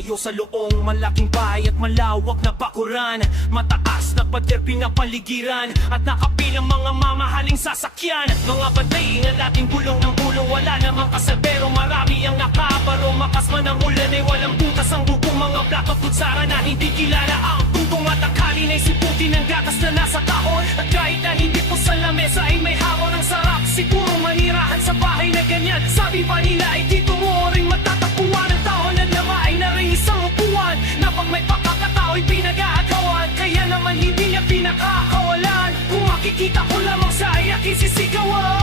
kayo sa loong malaking bahay at malawak na bakuran. Mataas na pader pinapaligiran at nakapilang mga mamahaling sasakyan. Mga bantay na nating bulong ng bulong, wala namang kasabero, marami ang nakabaro. Makas man ang ulan ay walang butas ang bubong, mga plato at kutsara na hindi kilala ang tubong. At akali na'y siputin ng gatas na nasa kahon, at kahit na hindi po sa lamesa ay may hawon ng sarap. Siguro manirahan sa bahay na ganyan, sabi pa nila ay dito mo ring matatapuan. Ang taon na lama ay naring isang upuan, na pag may pakakatao ay pinag-aagawan. Kaya naman hindi niya pinakakawalan, kung makikita ko lamang sa ay aking sisigawan.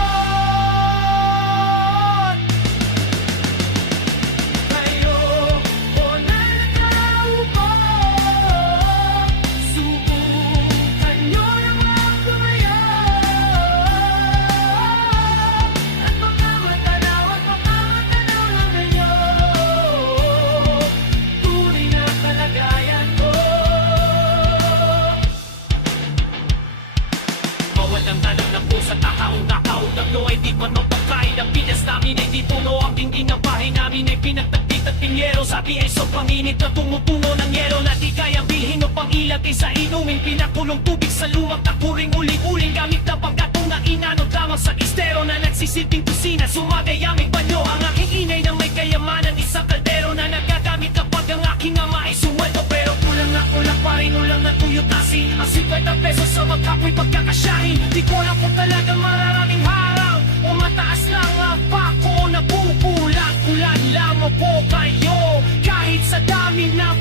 Walang tanong ng pusa, takaong tatlo ay di matotokay. Ang Pinas namin ay di puno, ang dingding ng bahay namin ay pinagtagtit at pinyero. Sabi ay sobrang init na tumutulo ng yelo, na di kayang bilhin o pang ilagay sa inumin. Pinakulong tubig sa luwag na kuring uling-uling, gamit na pagkatong na inanod lamang sa istero na nagsisilbing kusina. Sumagay aming banyo, ang aking inay na may kayamanan, isang kaldero na nagagamit kapag ang aking ama ay sumweldo. Pero kulang pa rin, ulang na tuyot nasi ang 50 pesos sa magkapoy pagkakasyahin. Di ko alam kung talagang mararaming harang o mataas lang ang pako na pupulat. Ulan lamang po kayo kahit sa dami ng